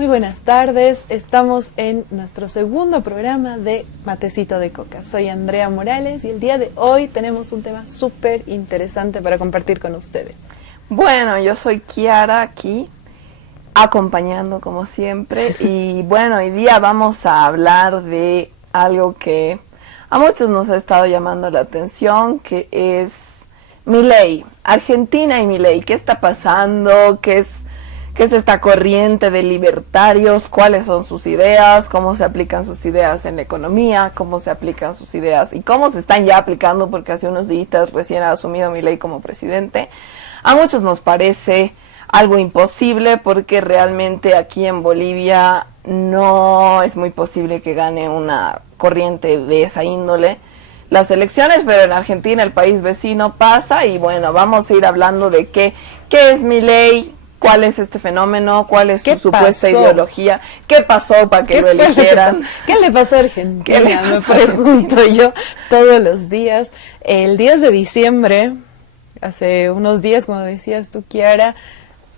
Muy buenas tardes, estamos en nuestro segundo programa de Matecito de Coca. Soy Andrea Morales y el día de hoy tenemos un tema súper interesante para compartir con ustedes. Bueno, yo soy Kiara aquí, acompañando como siempre, y bueno, hoy día vamos a hablar de algo que a muchos nos ha estado llamando la atención, que es Milei, Argentina y Milei. ¿Qué está pasando? ¿Qué es esta corriente de libertarios? ¿Cuáles son sus ideas? ¿Cómo se aplican sus ideas en la economía? ¿Cómo se aplican sus ideas? ¿Y cómo se están ya aplicando? Porque hace unos días recién ha asumido Milei como presidente. A muchos nos parece algo imposible porque realmente aquí en Bolivia no es muy posible que gane una corriente de esa índole las elecciones, pero en Argentina, el país vecino, pasa. Y bueno, vamos a ir hablando de qué es Milei, cuál es este fenómeno, cuál es su supuesta ideología, qué pasó para que lo eligieras. ¿Qué le pasó a Argentina? Me pregunto yo todos los días. El 10 de diciembre, hace unos días, como decías tú, Kiara,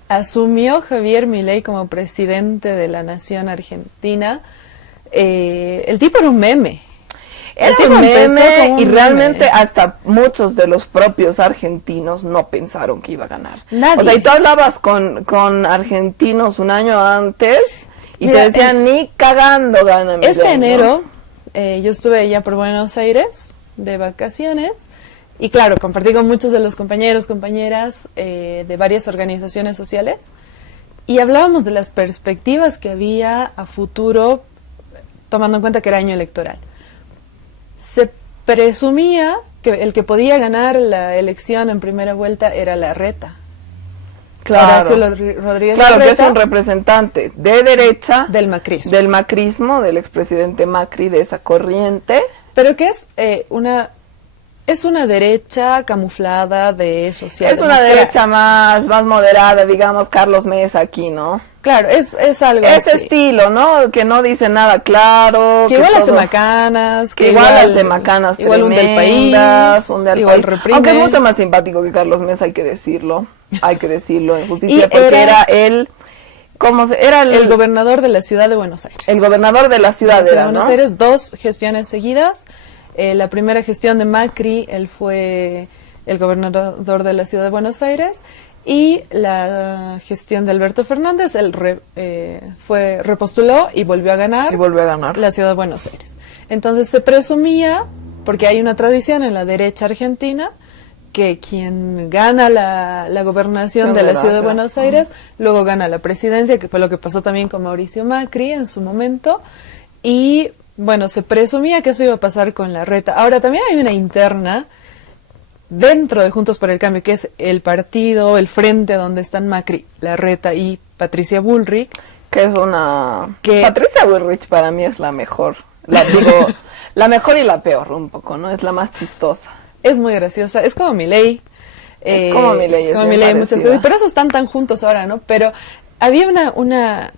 asumió Javier Milei como presidente de la nación argentina. El tipo era un meme. Era un meme y realmente hasta muchos de los propios argentinos no pensaron que iba a ganar. Nadie. O sea, y tú hablabas con argentinos un año antes y te decían, ni cagando gana Milei. Este enero, yo estuve ya por Buenos Aires de vacaciones y claro, compartí con muchos de los compañeros, compañeras de varias organizaciones sociales y hablábamos de las perspectivas que había a futuro, tomando en cuenta que era año electoral. Se presumía que el que podía ganar la elección en primera vuelta era Larreta. Claro, Rodríguez claro, Larreta, que es un representante de derecha del macrismo, del expresidente Macri, de esa corriente. Pero que es una derecha camuflada de socialdemócratas. Es una derecha más moderada, digamos, Carlos Mesa aquí, ¿no? Claro, es algo ese así. estilo, ¿no? Que no dice nada claro. Que igual hace macanas. Que igual hace macanas igual tremendas. Un del país, igual reprime. Aunque es mucho más simpático que Carlos Mesa, hay que decirlo. Hay que decirlo en justicia, porque era el gobernador de la ciudad de Buenos Aires. El gobernador de la ciudad de Buenos Aires, 2 gestiones seguidas. La primera gestión de Macri, él fue el gobernador de la ciudad de Buenos Aires. Y la gestión de Alberto Fernández, él repostuló y volvió a ganar la ciudad de Buenos Aires. Entonces se presumía, porque hay una tradición en la derecha argentina, que quien gana la gobernación de la ciudad de Buenos Aires, luego gana la presidencia, que fue lo que pasó también con Mauricio Macri en su momento. Y bueno, se presumía que eso iba a pasar con Larreta. Ahora también hay una interna dentro de Juntos por el Cambio, que es el partido, el frente donde están Macri, Larreta y Patricia Bullrich. Patricia Bullrich para mí es la mejor. La mejor y la peor un poco, ¿no? Es la más chistosa. Es muy graciosa, es como Milei. Es como Milei muchas cosas. Pero eso están tan juntos ahora, ¿no? Pero había una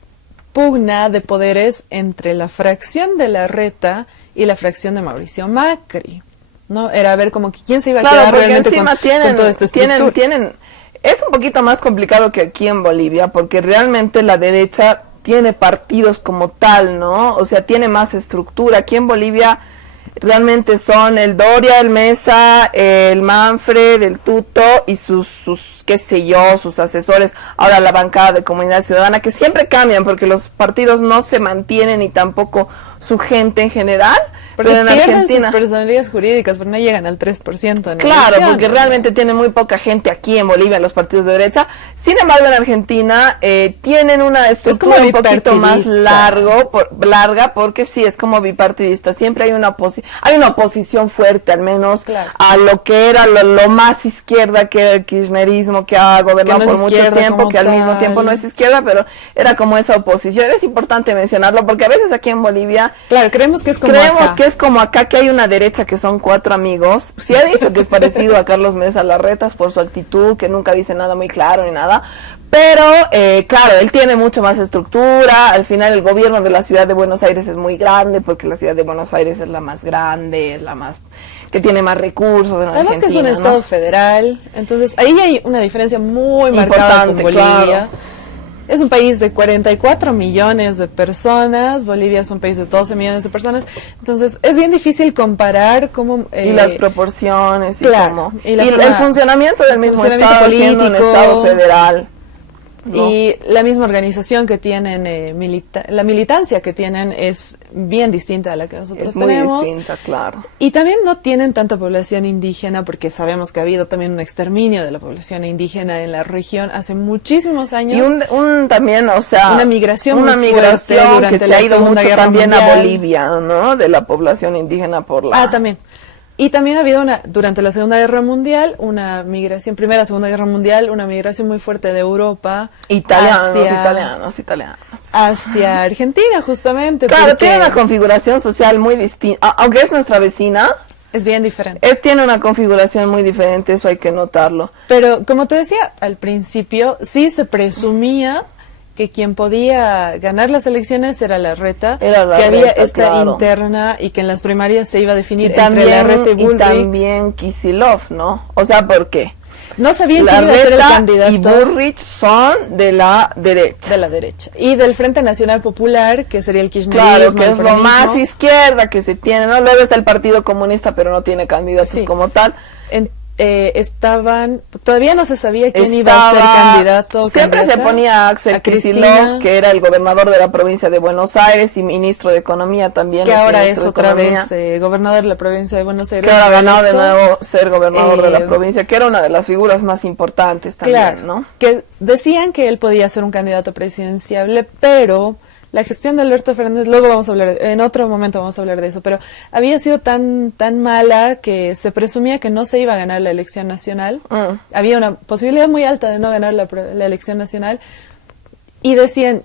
pugna de poderes entre la fracción de Larreta y la fracción de Mauricio Macri, ¿no? Era ver como que quién se iba a quedar realmente con todo esto. Es un poquito más complicado que aquí en Bolivia, porque realmente la derecha tiene partidos como tal, ¿no? O sea, tiene más estructura. Aquí en Bolivia realmente son el Doria, el Mesa, el Manfred, el Tuto y sus qué sé yo, sus asesores. Ahora la bancada de Comunidad Ciudadana, que siempre cambian porque los partidos no se mantienen y tampoco su gente en general. Porque pero en pierden Argentina, sus personalidades jurídicas, pero no llegan al 3% en claro, porque realmente tiene muy poca gente aquí en Bolivia, los partidos de derecha. Sin embargo, en Argentina tienen una estructura un poquito más larga, porque sí, es como bipartidista. Siempre hay una oposición fuerte, al menos, a lo que era lo más izquierda que era el kirchnerismo, que ha gobernado por mucho tiempo, que al mismo tiempo no es izquierda, pero era como esa oposición. Es importante mencionarlo, porque a veces aquí en Bolivia... Claro, creemos que es como acá, que hay una derecha que son 4 amigos. Sí ha dicho que es parecido a Carlos Mesa Larretas por su actitud, que nunca dice nada muy claro ni nada. Pero, claro, él tiene mucho más estructura. Al final el gobierno de la ciudad de Buenos Aires es muy grande, porque la ciudad de Buenos Aires es la más grande, es la más que tiene más recursos en Además que es un estado federal, entonces ahí hay una diferencia muy marcada con Bolivia. Claro. es un país de 44 millones de personas, Bolivia es un país de 12 millones de personas, entonces es bien difícil comparar cómo... y las proporciones y claro, cómo... Y el funcionamiento del mismo Estado político, siendo un Estado federal. ¿no? Y la misma organización que tienen, la militancia que tienen es bien distinta a la que nosotros tenemos. Muy distinta, claro. Y también no tienen tanta población indígena, porque sabemos que ha habido también un exterminio de la población indígena en la región hace muchísimos años. Y también, o sea, una migración que se ha ido mucho también a Bolivia, ¿no? De la población indígena por la... también. Y también ha habido durante la Segunda Guerra Mundial, una migración, Segunda Guerra Mundial, una migración muy fuerte de Europa. Italianos. Hacia Argentina, justamente. Claro, tiene una configuración social muy distinta, aunque es nuestra vecina. Es bien diferente. Tiene una configuración muy diferente, eso hay que notarlo. Pero, como te decía, al principio sí se presumía que quien podía ganar las elecciones era Larreta, que había esta interna y que en las primarias se iba a definir entre Larreta y Bullrich. Y también Kicillof, ¿no? O sea, ¿por qué? No sabían quién iba a ser el candidato. Y Bullrich son de la derecha. De la derecha. Y del Frente Nacional Popular, que sería el kirchnerismo. Claro, que es lo más izquierda que se tiene, ¿no? Luego está el Partido Comunista, pero no tiene candidatos como tal. Todavía no se sabía quién iba a ser candidato. Siempre se ponía Axel Kicillof, que era el gobernador de la provincia de Buenos Aires y ministro de Economía también. Que ahora es otra vez gobernador de la provincia de Buenos Aires. Que ahora ganó de nuevo ser gobernador de la provincia, que era una de las figuras más importantes también, claro, ¿no? Que decían que él podía ser un candidato presidenciable, pero... La gestión de Alberto Fernández, luego vamos a hablar, en otro momento vamos a hablar de eso, pero había sido tan mala que se presumía que no se iba a ganar la elección nacional. Había una posibilidad muy alta de no ganar la elección nacional. Y decían,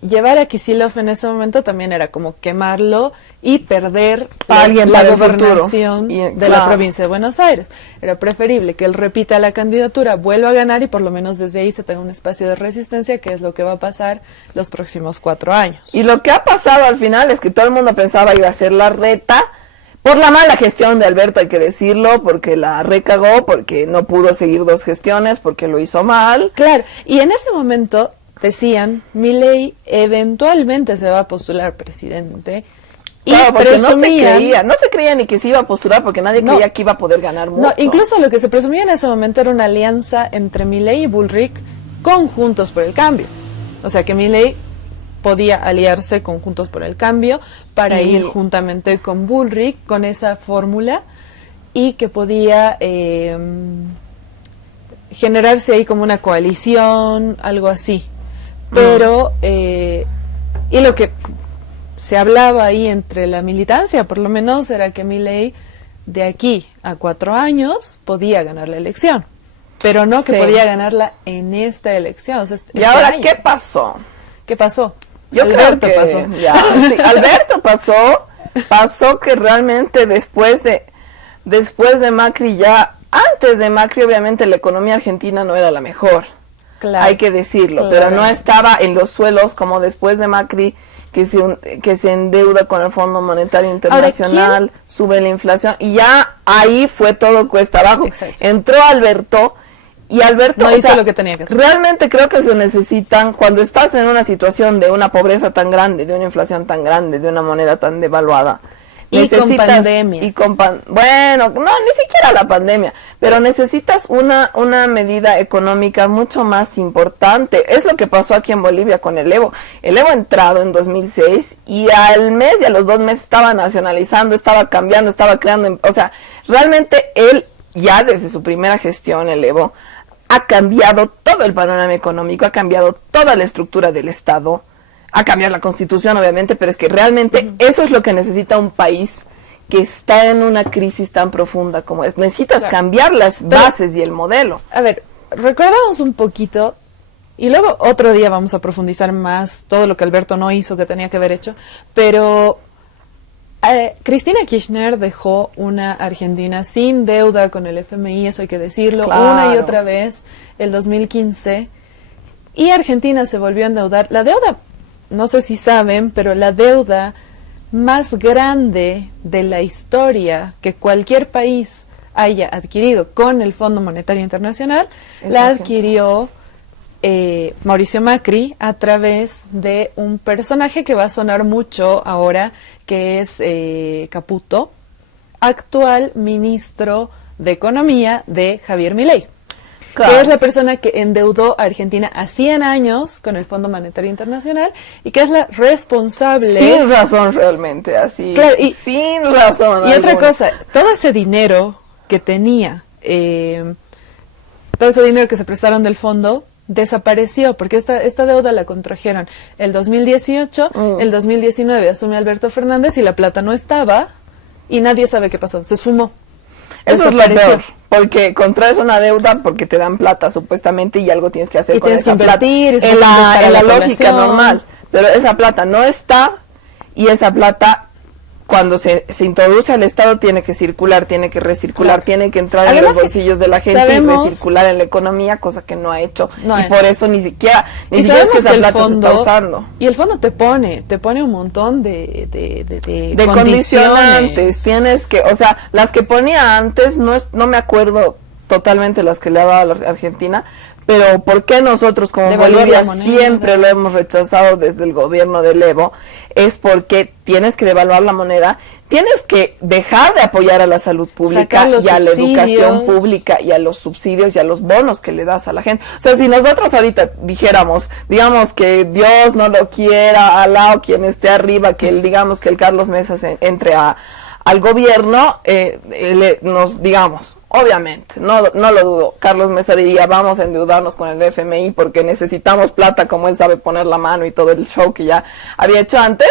llevar a Kicillof en ese momento también era como quemarlo y perder la gobernación de la provincia de Buenos Aires. Era preferible que él repita la candidatura, vuelva a ganar y por lo menos desde ahí se tenga un espacio de resistencia, que es lo que va a pasar los próximos 4 años. Y lo que ha pasado al final es que todo el mundo pensaba iba a ser Larreta, por la mala gestión de Alberto, hay que decirlo, porque la recagó, porque no pudo seguir 2 gestiones, porque lo hizo mal. Claro, y en ese momento... decían, Milei eventualmente se va a postular presidente. Claro, porque no se creía ni que se iba a postular porque nadie creía que iba a poder ganar mucho. No, incluso lo que se presumía en ese momento era una alianza entre Milei y Bullrich con Juntos por el Cambio. O sea, que Milei podía aliarse con Juntos por el Cambio para ir juntamente con Bullrich con esa fórmula y que podía generarse ahí como una coalición, algo así. Pero, y lo que se hablaba ahí entre la militancia, por lo menos, era que Milei de aquí a 4 años podía ganar la elección, pero no que podía ganarla en esta elección. O sea, ¿Y ahora año. ¿Qué pasó? ¿Qué pasó? Alberto pasó. Alberto pasó que realmente después de Macri antes de Macri obviamente la economía argentina no era la mejor. Claro, hay que decirlo, pero no estaba en los suelos como después de Macri, que se endeuda con el Fondo Monetario Internacional, sube la inflación, y ya ahí fue todo cuesta abajo. Exacto. Entró Alberto, y Alberto no hizo lo que tenía que hacer. Realmente creo que se necesitan, cuando estás en una situación de una pobreza tan grande, de una inflación tan grande, de una moneda tan devaluada, y con pandemia. Bueno, no, ni siquiera la pandemia, pero necesitas una medida económica mucho más importante. Es lo que pasó aquí en Bolivia con el Evo. El Evo ha entrado en 2006 y al mes y a los 2 meses estaba nacionalizando, estaba cambiando, estaba creando... O sea, realmente él, ya desde su primera gestión, el Evo, ha cambiado todo el panorama económico, ha cambiado toda la estructura del Estado, a cambiar la Constitución, obviamente, pero es que realmente eso es lo que necesita un país que está en una crisis tan profunda como es. Necesitas cambiar las bases y el modelo. A ver, recordamos un poquito, y luego otro día vamos a profundizar más todo lo que Alberto no hizo, que tenía que haber hecho, pero Cristina Kirchner dejó una Argentina sin deuda con el FMI, eso hay que decirlo, una y otra vez, el 2015, y Argentina se volvió a endeudar. La deuda... No sé si saben, pero la deuda más grande de la historia que cualquier país haya adquirido con el Fondo Monetario Internacional la adquirió Mauricio Macri a través de un personaje que va a sonar mucho ahora, que es Caputo, actual ministro de Economía de Javier Milei. Claro. Que es la persona que endeudó a Argentina a 100 años con el Fondo Monetario Internacional y que es la responsable... Sin razón realmente, así. Claro, sin razón. Y alguna. Otra cosa, todo ese dinero que tenía, todo ese dinero que se prestaron del fondo, desapareció, porque esta deuda la contrajeron el 2018, el 2019 asume Alberto Fernández y la plata no estaba y nadie sabe qué pasó, se esfumó. Eso es lo peor, porque contraes una deuda porque te dan plata supuestamente y algo tienes que hacer y con esa plata. En la lógica normal, pero esa plata no está y esa plata cuando se introduce al Estado tiene que circular, tiene que recircular, tiene que entrar en los bolsillos de la gente y recircular en la economía, cosa que no ha hecho. Por eso ni siquiera es que esa plata se está usando. Y el fondo te pone un montón de condicionantes. Tienes que, o sea, las que ponía antes, no me acuerdo totalmente las que le ha dado a la Argentina, pero ¿por qué nosotros como Bolivia siempre lo hemos rechazado desde el gobierno del Evo? Es porque tienes que devaluar la moneda, tienes que dejar de apoyar a la salud pública y a la educación pública y a los subsidios y a los bonos que le das a la gente. O sea, si nosotros ahorita digamos que Dios no lo quiera, Alá o quien esté arriba, digamos que el Carlos Mesa entre al gobierno, obviamente, no lo dudo, Carlos Mesa diría, vamos a endeudarnos con el FMI porque necesitamos plata, como él sabe poner la mano y todo el show que ya había hecho antes.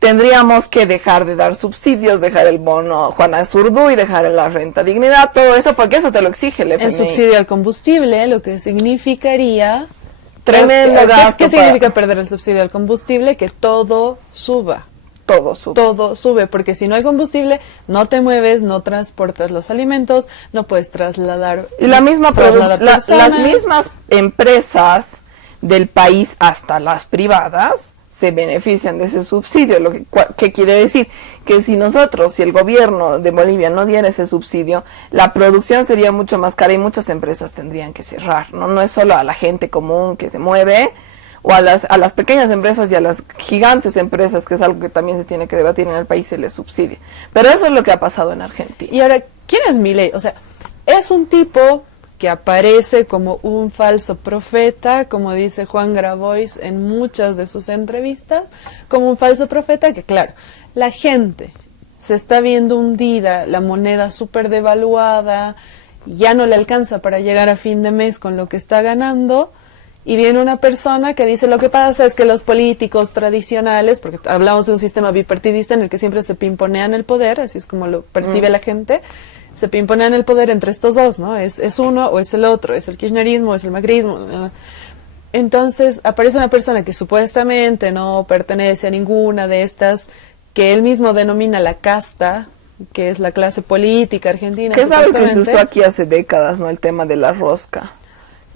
Tendríamos que dejar de dar subsidios, dejar el bono Juana Zurduy, dejar la renta dignidad, todo eso, porque eso te lo exige el FMI. El subsidio al combustible, lo que significaría... Tremendo gasto. ¿Qué significa perder el subsidio al combustible? Que todo suba. Todo sube, porque si no hay combustible, no te mueves, no transportas los alimentos, no puedes trasladar. Y las mismas empresas del país, hasta las privadas, se benefician de ese subsidio. ¿Qué quiere decir? Que si el gobierno de Bolivia no diera ese subsidio, la producción sería mucho más cara y muchas empresas tendrían que cerrar. No es solo a la gente común que se mueve, o a las pequeñas empresas y a las gigantes empresas, que es algo que también se tiene que debatir en el país, se les subsidia. Pero eso es lo que ha pasado en Argentina. Y ahora, ¿quién es Milei? O sea, es un tipo que aparece como un falso profeta, como dice Juan Grabois en muchas de sus entrevistas, como un falso profeta que, claro, la gente se está viendo hundida, la moneda súper devaluada, ya no le alcanza para llegar a fin de mes con lo que está ganando. Y viene una persona que dice, lo que pasa es que los políticos tradicionales, porque hablamos de un sistema bipartidista en el que siempre se pimponean el poder, así es como lo percibe la gente, se pimponean el poder entre estos dos, ¿no? Es uno o es el otro, es el kirchnerismo, es el macrismo. Entonces aparece una persona que supuestamente no pertenece a ninguna de estas, que él mismo denomina la casta, que es la clase política argentina. ¿Qué sabes que se usó aquí hace décadas, no? El tema de la rosca.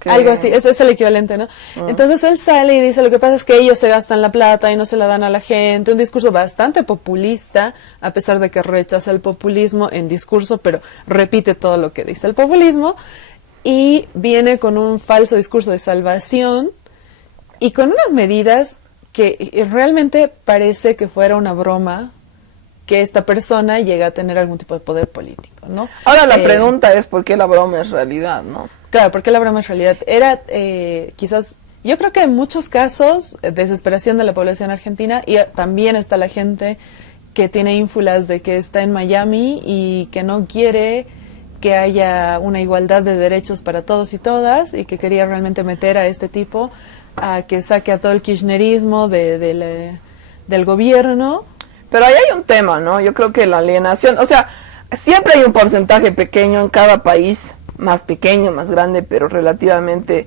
Algo así, ese es el equivalente, ¿no? Entonces él sale y dice, lo que pasa es que ellos se gastan la plata y no se la dan a la gente, un discurso bastante populista, a pesar de que rechaza el populismo en discurso, pero repite todo lo que dice el populismo, y viene con un falso discurso de salvación, y con unas medidas que realmente parece que fuera una broma, que esta persona llega a tener algún tipo de poder político, ¿no? Ahora la pregunta es, ¿por qué la broma es realidad, no? Claro, porque la broma en realidad era quizás, yo creo que en muchos casos, desesperación de la población argentina, y también está la gente que tiene ínfulas de que está en Miami y que no quiere que haya una igualdad de derechos para todos y todas, y que quería realmente meter a este tipo a que saque a todo el kirchnerismo del gobierno. Pero ahí hay un tema, ¿no? Yo creo que la alienación, o sea, siempre hay un porcentaje pequeño en cada país, más pequeño, más grande, pero relativamente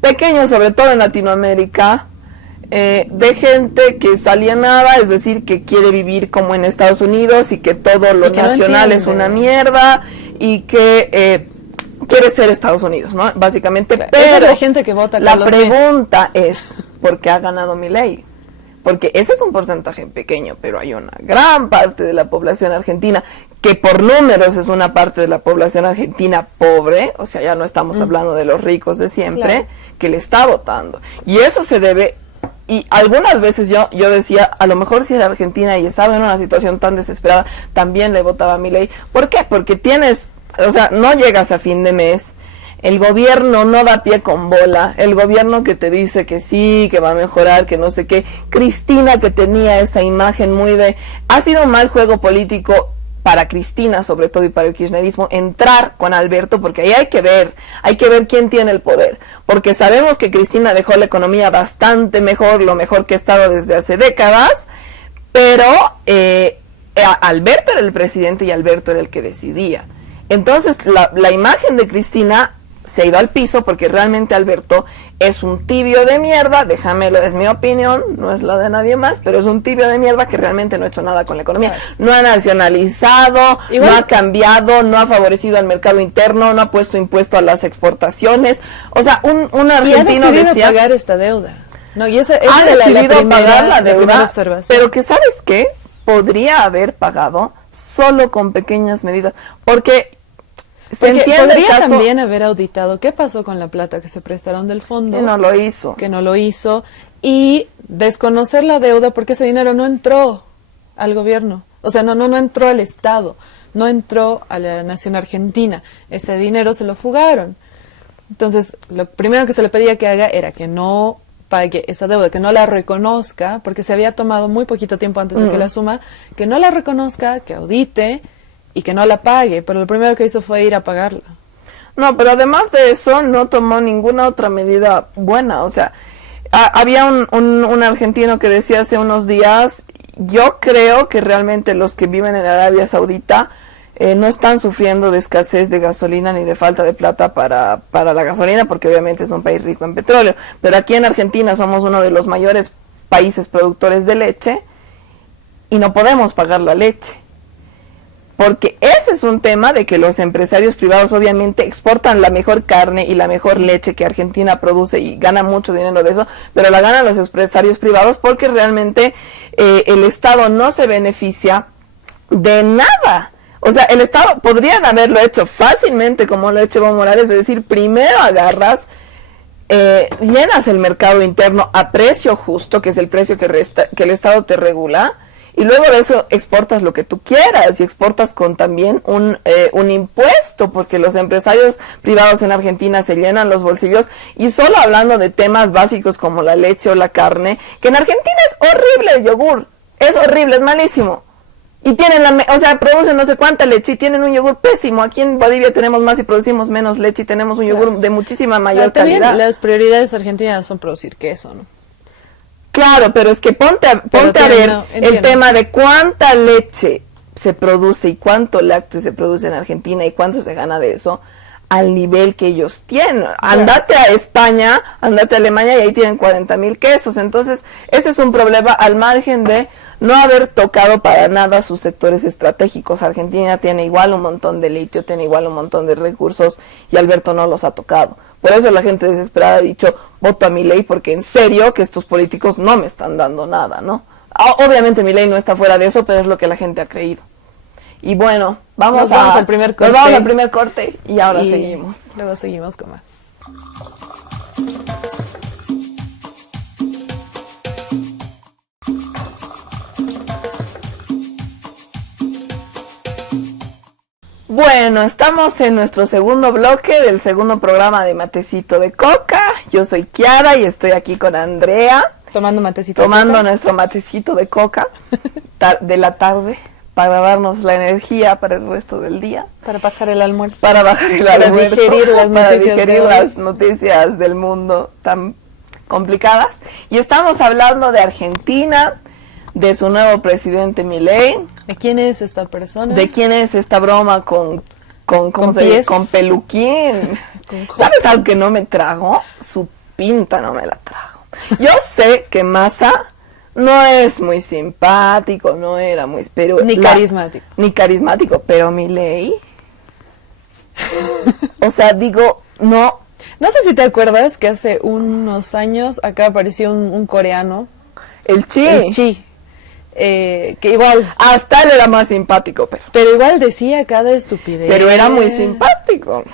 pequeño, sobre todo en Latinoamérica, de gente que es alienada, es decir, que quiere vivir como en Estados Unidos y que todo lo nacional es una mierda y que quiere ser Estados Unidos, ¿no? Básicamente, pero esa es la gente que vota. La pregunta es, ¿por qué ha ganado Milei? porque ese es un porcentaje pequeño, pero hay una gran parte de la población argentina que por números es una parte de la población argentina pobre, o sea, ya no estamos hablando de los ricos de siempre, claro, que le está votando. Y eso se debe, y algunas veces yo decía, a lo mejor si era Argentina y estaba en una situación tan desesperada, también le votaba a Milei. ¿Por qué? Porque o sea, no llegas a fin de mes, el gobierno no da pie con bola, el gobierno que te dice que sí, que va a mejorar, que no sé qué. Cristina, que tenía esa imagen muy de... Ha sido un mal juego político para Cristina, sobre todo, y para el kirchnerismo, entrar con Alberto, porque ahí hay que ver quién tiene el poder. Porque sabemos que Cristina dejó la economía bastante mejor, lo mejor que ha estado desde hace décadas, pero Alberto era el presidente y Alberto era el que decidía. Entonces, la imagen de Cristina se ha ido al piso porque realmente Alberto es un tibio de mierda, déjamelo, es mi opinión, no es la de nadie más, pero es un tibio de mierda que realmente no ha hecho nada con la economía. No ha nacionalizado, igual, no ha cambiado, no ha favorecido al mercado interno, no ha puesto impuesto a las exportaciones. O sea, un argentino decía... Y ha decidido pagar esta deuda. No, y esa ha decidido pagar la deuda, pero que ¿sabes qué? Podría haber pagado solo con pequeñas medidas, porque podría también haber auditado qué pasó con la plata que se prestaron del fondo. Que no lo hizo. Que no lo hizo. Y desconocer la deuda porque ese dinero no entró al gobierno. O sea, no entró al Estado. No entró a la nación argentina. Ese dinero se lo fugaron. Entonces, lo primero que se le pedía que haga era que no pague esa deuda, que no la reconozca, porque se había tomado muy poquito tiempo antes de que la asuma, que no la reconozca, que audite y que no la pague, pero lo primero que hizo fue ir a pagarla. No, pero además de eso no tomó ninguna otra medida buena. O sea, había un argentino que decía hace unos días, yo creo que realmente los que viven en Arabia Saudita no están sufriendo de escasez de gasolina ni de falta de plata para la gasolina, porque obviamente es un país rico en petróleo. Pero aquí en Argentina somos uno de los mayores países productores de leche y no podemos pagar la leche. Porque ese es un tema de que los empresarios privados obviamente exportan la mejor carne y la mejor leche que Argentina produce y ganan mucho dinero de eso, pero la ganan los empresarios privados porque realmente el Estado no se beneficia de nada. O sea, el Estado podrían haberlo hecho fácilmente como lo ha hecho Evo Morales, es decir, primero agarras, llenas el mercado interno a precio justo, que es el precio que el Estado te regula, y luego de eso exportas lo que tú quieras y exportas con también un impuesto, porque los empresarios privados en Argentina se llenan los bolsillos, y solo hablando de temas básicos como la leche o la carne, que en Argentina es horrible el yogur, es horrible, es malísimo. Y tienen producen no sé cuánta leche y tienen un yogur pésimo. Aquí en Bolivia tenemos más y producimos menos leche y tenemos un yogur de muchísima mayor calidad. Las prioridades argentinas son producir queso, ¿no? Claro, pero es que ponte a ver el tema de cuánta leche se produce y cuánto lácteo se produce en Argentina y cuánto se gana de eso al nivel que ellos tienen. Claro. Andate a España, andate a Alemania y ahí tienen 40,000 quesos. Entonces, ese es un problema al margen de no haber tocado para nada sus sectores estratégicos. Argentina tiene igual un montón de litio, tiene igual un montón de recursos y Alberto no los ha tocado. Por eso la gente desesperada ha dicho, voto a Milei porque en serio que estos políticos no me están dando nada, ¿no? Obviamente Milei no está fuera de eso, pero es lo que la gente ha creído. Y bueno, vamos al primer corte. Nos vamos al primer corte y ahora seguimos. Luego seguimos con más. Bueno, estamos en nuestro segundo bloque del segundo programa de Matecito de Coca. Yo soy Kiara y estoy aquí con Andrea. Tomando nuestro matecito de coca de la tarde para darnos la energía para el resto del día. Para bajar el almuerzo. Para digerir las noticias del mundo tan complicadas. Y estamos hablando de Argentina, de su nuevo presidente Milei. ¿De quién es esta persona? ¿De quién es esta broma con peluquín? ¿Sabes algo que no me trago? Su pinta no me la trago. Yo sé que Massa no es muy simpático, no era muy... Pero Ni carismático, pero Milei... o sea, digo, no... No sé si te acuerdas que hace unos años acá apareció un coreano El Chi. El Chi. Que igual... Hasta él era más simpático, pero igual decía cada estupidez. Pero era muy simpático.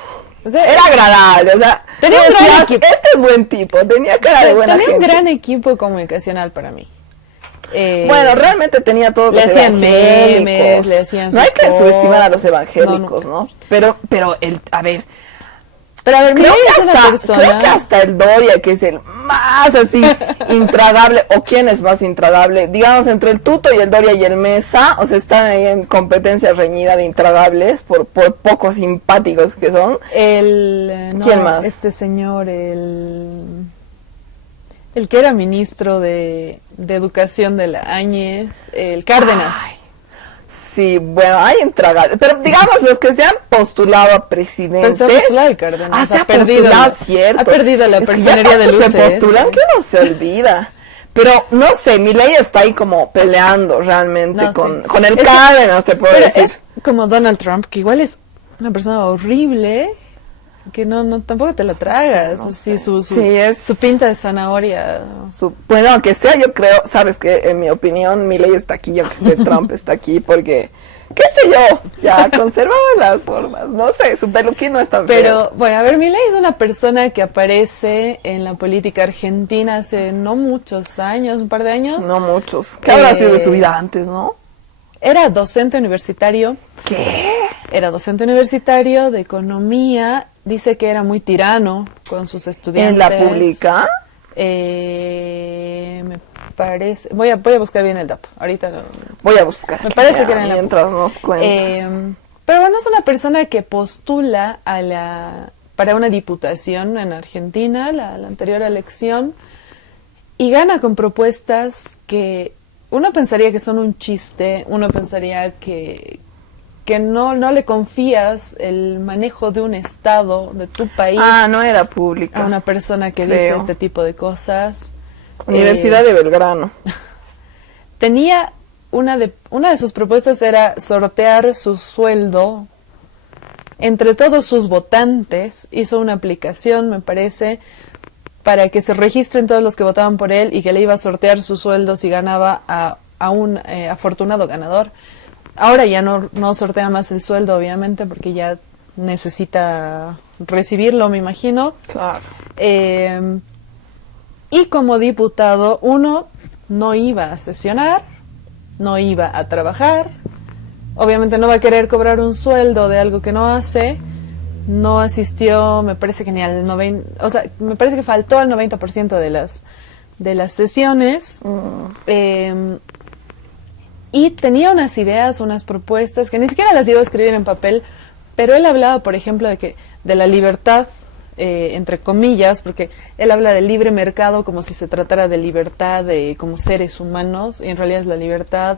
O sea, era agradable, o sea, tenía un gran equipo. Este es buen tipo, tenía cara de buena gente. Tenía un gran equipo comunicacional para mí. Bueno, realmente tenía todos los evangélicos. Memes, le hacían no hay que subestimar a los evangélicos, ¿no? Pero a ver, creo que hasta el Doria, que es el más así intragable, o quién es más intragable, digamos entre el Tuto y el Doria y el Mesa, o sea, están ahí en competencia reñida de intragables por poco simpáticos que son. ¿Quién más? Este señor, el que era ministro de Educación de la Áñez, el Cárdenas. Ay. Sí, bueno, hay intragables, pero digamos los que se han postulado a presidentes. Pero se ha postulado el Cárdenas, ha perdido la personería de luces. Se postulan, que no se olvida. Pero no sé, Milei está ahí como peleando realmente con el Cárdenas, te puedo decir. Es como Donald Trump, que igual es una persona horrible, que no tampoco te la tragas. Sí, su pinta de zanahoria. Bueno, aunque sea, yo creo, sabes que en mi opinión Milei está aquí, aunque sea Trump está aquí, porque qué sé yo, ya conservaba las formas, no sé, su peluquín no está feo. Pero bueno, a ver, Milei es una persona que aparece en la política argentina hace no muchos años, un par de años. No muchos. ¿Qué habrá sido de su vida antes, no? Era docente universitario. ¿Qué? Era docente universitario de economía. Dice que era muy tirano con sus estudiantes. ¿En la pública? Me parece... Voy a buscar bien el dato. Ahorita voy a buscar. Me parece que era en la mientras nos cuentas. Pero bueno, es una persona que postula para una diputación en Argentina, la anterior elección, y gana con propuestas que uno pensaría que son un chiste, uno pensaría que no le confías el manejo de un estado, de tu país. No era pública. A una persona que dice este tipo de cosas. Universidad de Belgrano. Tenía una de sus propuestas era sortear su sueldo entre todos sus votantes. Hizo una aplicación, me parece, para que se registren todos los que votaban por él y que le iba a sortear su sueldo si ganaba a un afortunado ganador. Ahora ya no sortea más el sueldo, obviamente, porque ya necesita recibirlo, me imagino. Claro. Y como diputado, uno no iba a sesionar, no iba a trabajar, obviamente no va a querer cobrar un sueldo de algo que no hace, no asistió, me parece que ni al 90%, o sea, me parece que faltó al 90% de las sesiones. Y tenía unas ideas, unas propuestas que ni siquiera las iba a escribir en papel, pero él hablaba, por ejemplo, de la libertad, entre comillas, porque él habla del libre mercado como si se tratara de libertad como seres humanos, y en realidad es la libertad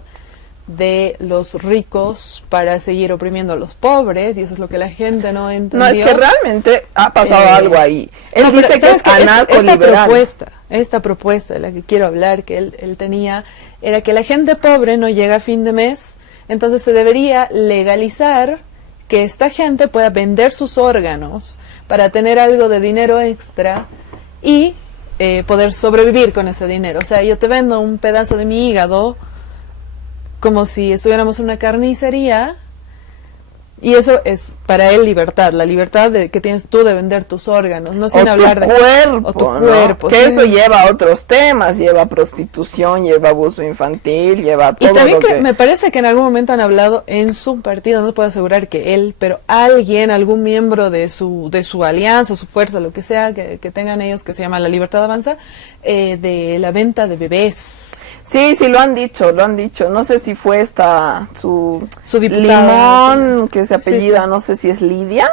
de los ricos para seguir oprimiendo a los pobres, y eso es lo que la gente no entendió. No, es que realmente ha pasado algo ahí. Él dice que es anarcoliberal. Esta propuesta de la que quiero hablar, que él tenía, era que la gente pobre no llega a fin de mes, entonces se debería legalizar que esta gente pueda vender sus órganos para tener algo de dinero extra y poder sobrevivir con ese dinero. O sea, yo te vendo un pedazo de mi hígado como si estuviéramos en una carnicería, y eso es para él libertad, la libertad que tienes tú de vender tus órganos, no sin hablar de cuerpo, o tu cuerpo, que eso lleva a otros temas, lleva prostitución, lleva abuso infantil, lleva todo. Y también me parece que en algún momento han hablado en su partido, no puedo asegurar que él, pero alguien, algún miembro de su alianza, su fuerza, lo que sea que tengan ellos, que se llama La Libertad Avanza, de la venta de bebés. Sí, lo han dicho, no sé si fue su diputada Limón, que se apellida, sí. No sé si es Lidia.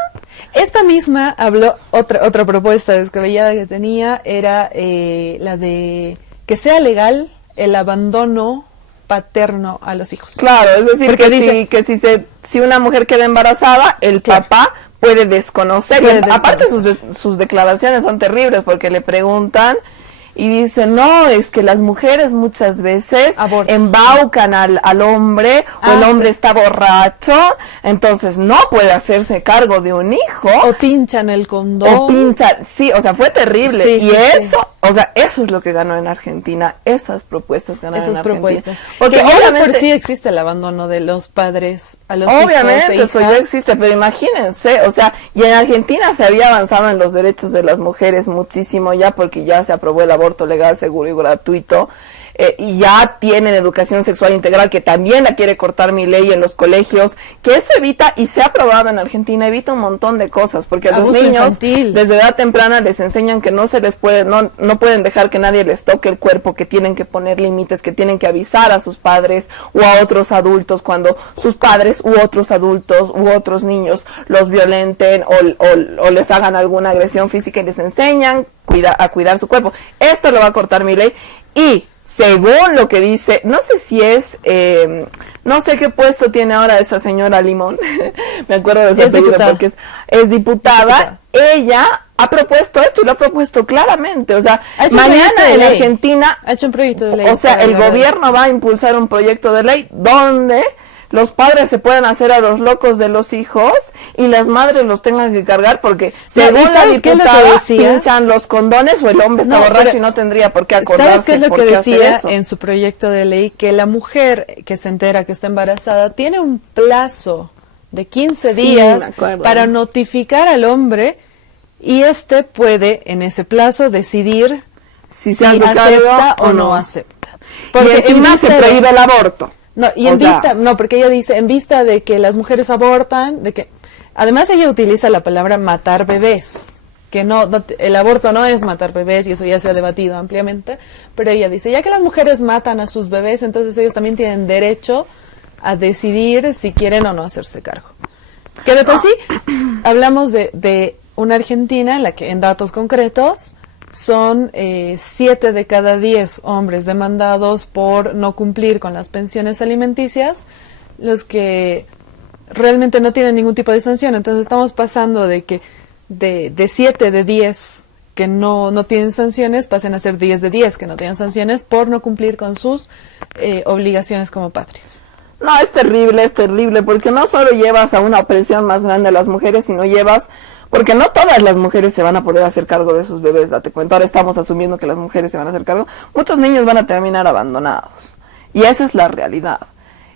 Esta misma habló, otra propuesta descabellada que tenía era la de que sea legal el abandono paterno a los hijos. Claro, es decir, si una mujer queda embarazada, el papá puede desconocer. Aparte sus declaraciones son terribles, porque le preguntan y dice, no, es que las mujeres muchas veces abortan, embaucan al hombre, o el hombre está borracho, entonces no puede hacerse cargo de un hijo. O pinchan el condón. O pinchan, sí, o sea, fue terrible. Sí, y sí, eso, o sea, eso es lo que ganó en Argentina, esas propuestas ganaron en Argentina. Propuestas. Porque que obviamente por sí existe el abandono de los padres a los obviamente, hijos eso ya existe, pero imagínense, o sea, y en Argentina se había avanzado en los derechos de las mujeres muchísimo ya, porque ya se aprobó el aborto legal, seguro y gratuito, y ya tienen educación sexual integral, que también la quiere cortar Milei en los colegios, que eso evita, y se ha aprobado en Argentina, evita un montón de cosas, porque a abuso los niños infantil. desde edad temprana les enseñan que no se les puede, no pueden dejar que nadie les toque el cuerpo, que tienen que poner límites, que tienen que avisar a sus padres o a otros adultos cuando sus padres u otros adultos u otros niños los violenten o les hagan alguna agresión física, y les enseñan a cuidar su cuerpo. Esto lo va a cortar Milei, y según lo que dice, no sé si es, no sé qué puesto tiene ahora esa señora Limón, me acuerdo de su apellido porque es diputada. Ella ha propuesto esto y lo ha propuesto claramente, o sea, mañana en Argentina, ha hecho un proyecto de ley, o sea, el gobierno va a impulsar un proyecto de ley donde los padres se pueden hacer a los locos de los hijos y las madres los tengan que cargar, porque según la diputada pinchan los condones, o el hombre está borracho y no tendría por qué acordarse. ¿Sabes qué es lo que decía en su proyecto de ley? Que la mujer que se entera que está embarazada tiene un plazo de 15 días para notificar al hombre, y este puede en ese plazo decidir si acepta o no acepta. Porque encima se prohíbe el aborto. No, y en vista, no, porque ella dice, en vista de que las mujeres abortan, de que, además ella utiliza la palabra matar bebés, que no, el aborto no es matar bebés, y eso ya se ha debatido ampliamente, pero ella dice, ya que las mujeres matan a sus bebés, entonces ellos también tienen derecho a decidir si quieren o no hacerse cargo. Que de por sí, hablamos de una Argentina en la que, en datos concretos, son 7 de cada 10 hombres demandados por no cumplir con las pensiones alimenticias, los que realmente no tienen ningún tipo de sanción. Entonces estamos pasando de que de 7 de 10 que no tienen sanciones, pasen a ser 10 de 10 que no tienen sanciones por no cumplir con sus obligaciones como padres. No, es terrible, porque no solo llevas a una opresión más grande a las mujeres, sino llevas, porque no todas las mujeres se van a poder hacer cargo de sus bebés, date cuenta. Ahora estamos asumiendo que las mujeres se van a hacer cargo. Muchos niños van a terminar abandonados. Y esa es la realidad.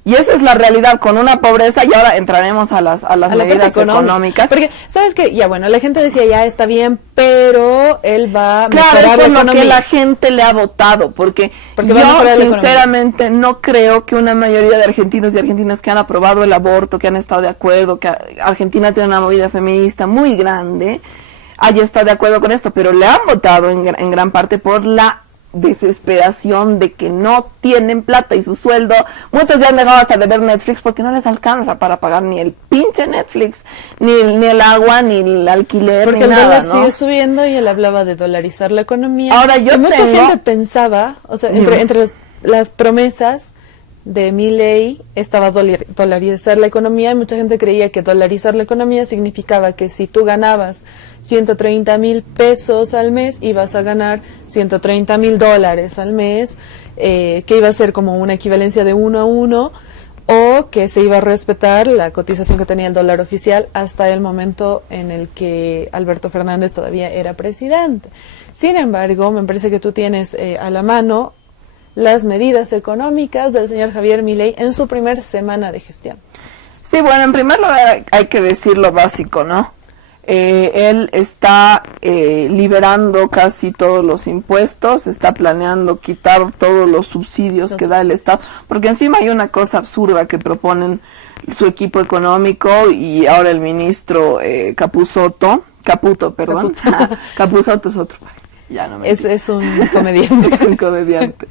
Y esa es la realidad, con una pobreza, y ahora entraremos a las medidas económicas. Porque, ¿sabes qué? Ya bueno, la gente decía, ya está bien, pero él va a mejorar la economía. Claro, es que la gente le ha votado, porque yo sinceramente no creo que una mayoría de argentinos y argentinas que han aprobado el aborto, que han estado de acuerdo, que Argentina tiene una movida feminista muy grande, haya estado de acuerdo con esto, pero le han votado en gran parte por la desesperación de que no tienen plata y su sueldo, muchos ya han dejado hasta de ver Netflix porque no les alcanza para pagar ni el pinche Netflix, ni el agua, ni el alquiler, porque ni nada, dólar sigue subiendo, y él hablaba de dolarizar la economía. Ahora mucha gente pensaba, o sea, entre las promesas de Milei estaba dolarizar la economía, y mucha gente creía que dolarizar la economía significaba que si tú ganabas 130,000 pesos al mes, ibas a ganar 130,000 dólares al mes, que iba a ser como una equivalencia de 1 a 1, o que se iba a respetar la cotización que tenía el dólar oficial hasta el momento en el que Alberto Fernández todavía era presidente. Sin embargo, me parece que tú tienes a la mano las medidas económicas del señor Javier Milei en su primer semana de gestión. Sí, bueno, en primer lugar hay que decir lo básico, ¿no? Él está liberando casi todos los impuestos, está planeando quitar todos los subsidios que da el Estado, porque encima hay una cosa absurda que proponen su equipo económico y ahora el ministro Caputo es otro. Ya no me es un comediante. Es un comediante.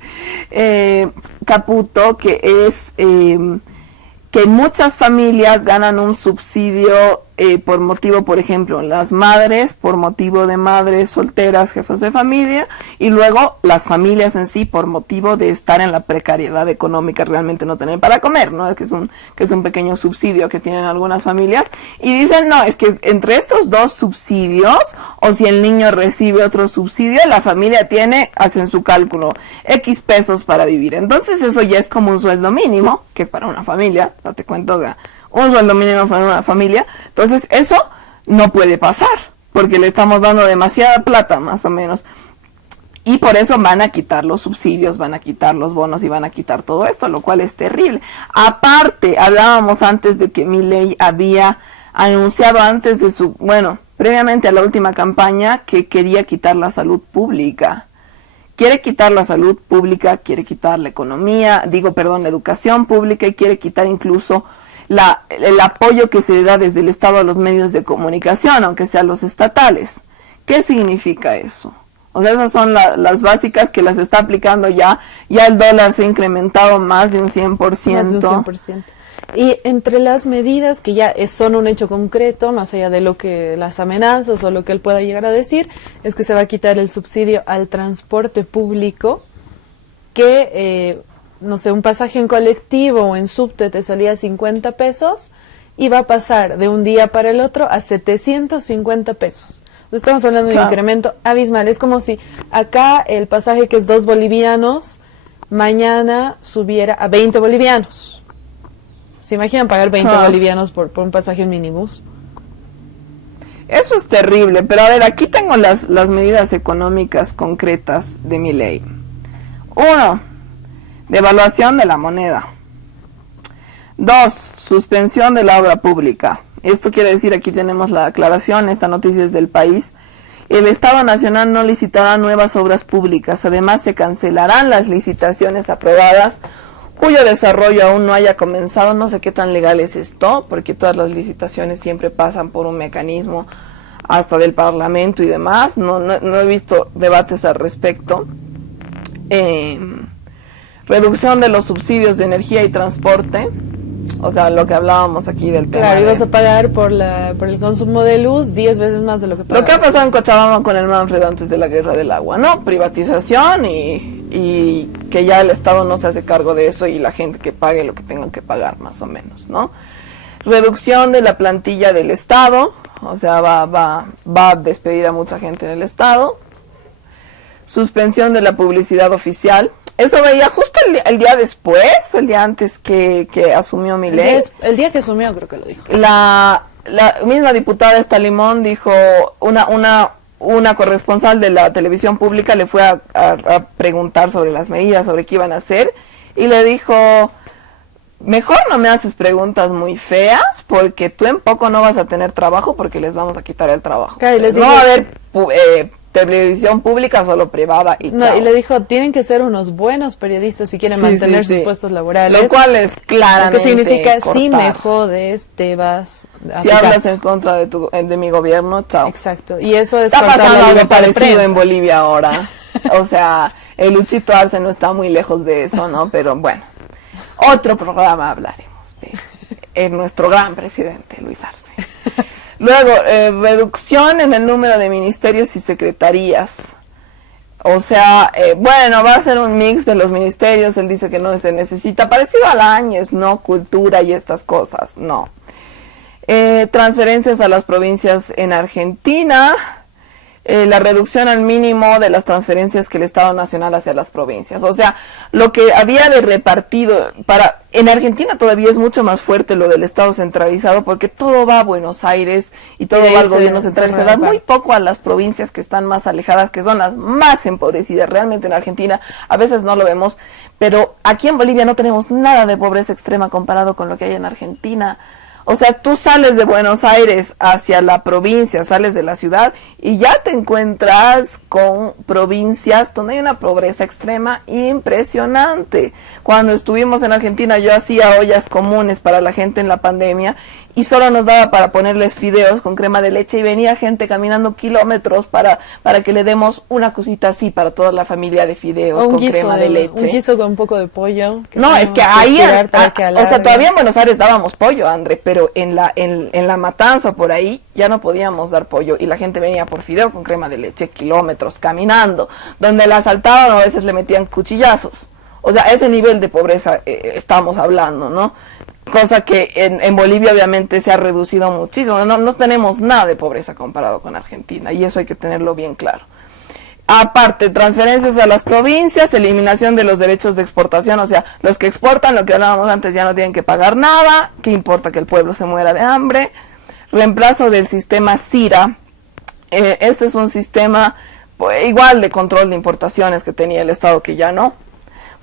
Caputo, que es que muchas familias ganan un subsidio por motivo, por ejemplo, las madres, por motivo de madres solteras, jefas de familia, y luego las familias en sí, por motivo de estar en la precariedad económica, realmente no tener para comer, ¿no? Es que es un pequeño subsidio que tienen algunas familias, y dicen, no, es que entre estos dos subsidios, o si el niño recibe otro subsidio, la familia tiene, hacen su cálculo, X pesos para vivir. Entonces eso ya es como un sueldo mínimo, que es para una familia, date cuenta, un sueldo mínimo para una familia. Entonces eso no puede pasar, porque le estamos dando demasiada plata, más o menos. Y por eso van a quitar los subsidios, van a quitar los bonos y van a quitar todo esto, lo cual es terrible. Aparte, hablábamos antes de que Milei había anunciado antes de previamente a la última campaña, que quería quitar la salud pública. Quiere quitar la salud pública, quiere quitar la la educación pública, y quiere quitar incluso el apoyo que se da desde el Estado a los medios de comunicación, aunque sean los estatales. ¿Qué significa eso? O sea, esas son las básicas que las está aplicando ya. Ya el dólar se ha incrementado más de un 100%. Más de un 100%. Y entre las medidas que ya son un hecho concreto, más allá de lo que las amenazas o lo que él pueda llegar a decir, es que se va a quitar el subsidio al transporte público, que, no sé, un pasaje en colectivo o en subte te salía 50 pesos y va a pasar de un día para el otro a 750 pesos. Estamos hablando de un incremento abismal. Es como si acá el pasaje, que es 2 bolivianos, mañana subiera a 20 bolivianos. ¿Se imaginan pagar 20 bolivianos por un pasaje en minibús? Eso es terrible, pero a ver, aquí tengo las medidas económicas concretas de Milei. 1, devaluación de la moneda. 2, suspensión de la obra pública. Esto quiere decir, aquí tenemos la aclaración, esta noticia es del País. El Estado Nacional no licitará nuevas obras públicas. Además, se cancelarán las licitaciones aprobadas cuyo desarrollo aún no haya comenzado. No sé qué tan legal es esto, porque todas las licitaciones siempre pasan por un mecanismo hasta del Parlamento y demás. No he visto debates al respecto. Reducción de los subsidios de energía y transporte. O sea, lo que hablábamos aquí del tema. Claro, ibas a pagar por el consumo de luz 10 veces más de lo que pagabas. Lo que ha pasado en Cochabamba con el Manfred antes de la guerra del agua, ¿no? Privatización y que ya el Estado no se hace cargo de eso y la gente que pague lo que tengan que pagar, más o menos, ¿no? Reducción de la plantilla del Estado, o sea, va a despedir a mucha gente en el Estado. Suspensión de la publicidad oficial. Eso veía justo el día después o el día antes que asumió Milei. El día que asumió, creo que lo dijo. La misma diputada Esta Limón dijo, una corresponsal de la televisión pública le fue a preguntar sobre las medidas, sobre qué iban a hacer, y le dijo, mejor no me haces preguntas muy feas, porque tú en poco no vas a tener trabajo, porque les vamos a quitar el trabajo. Claro, no va a haber televisión pública, solo privada y chao. Y le dijo, tienen que ser unos buenos periodistas si quieren mantener sus puestos laborales. Lo cual es claramente lo que significa, cortar. si me jodes, te vas a si hablas casa en contra de mi gobierno, chao. Exacto, y eso es está pasando algo parecido en Bolivia ahora. O sea, el Luchito Arce no está muy lejos de eso, ¿no? Pero bueno, otro programa hablaremos de nuestro gran presidente, Luis Arce. Luego, reducción en el número de ministerios y secretarías. O sea, va a ser un mix de los ministerios. Él dice que no se necesita, parecido a la Áñez, ¿no? Cultura y estas cosas, no. Transferencias a las provincias en Argentina. La reducción al mínimo de las transferencias que el Estado Nacional hace a las provincias. O sea, lo que había de repartido en Argentina todavía es mucho más fuerte lo del Estado centralizado, porque todo va a Buenos Aires y todo va al gobierno central. Se da muy poco a las provincias que están más alejadas, que son las más empobrecidas. Realmente en Argentina a veces no lo vemos, pero aquí en Bolivia no tenemos nada de pobreza extrema comparado con lo que hay en Argentina. O sea, tú sales de Buenos Aires hacia la provincia, sales de la ciudad y ya te encuentras con provincias donde hay una pobreza extrema impresionante. Cuando estuvimos en Argentina yo hacía ollas comunes para la gente en la pandemia y solo nos daba para ponerles fideos con crema de leche y venía gente caminando kilómetros para que le demos una cosita así para toda la familia de fideos con crema de leche. Un guiso con un poco de pollo. No, es que ahí, o sea, todavía en Buenos Aires dábamos pollo, André, pero en la Matanza por ahí ya no podíamos dar pollo y la gente venía por fideo con crema de leche kilómetros caminando, donde la asaltaban o a veces le metían cuchillazos. O sea, ese nivel de pobreza estamos hablando, ¿no? Cosa que en Bolivia obviamente se ha reducido muchísimo. No tenemos nada de pobreza comparado con Argentina y eso hay que tenerlo bien claro. Aparte, transferencias a las provincias, eliminación de los derechos de exportación, o sea, los que exportan, lo que hablábamos antes, ya no tienen que pagar nada, ¿qué importa que el pueblo se muera de hambre? Reemplazo del sistema CIRA, este es un sistema pues, igual de control de importaciones que tenía el Estado, que ya no.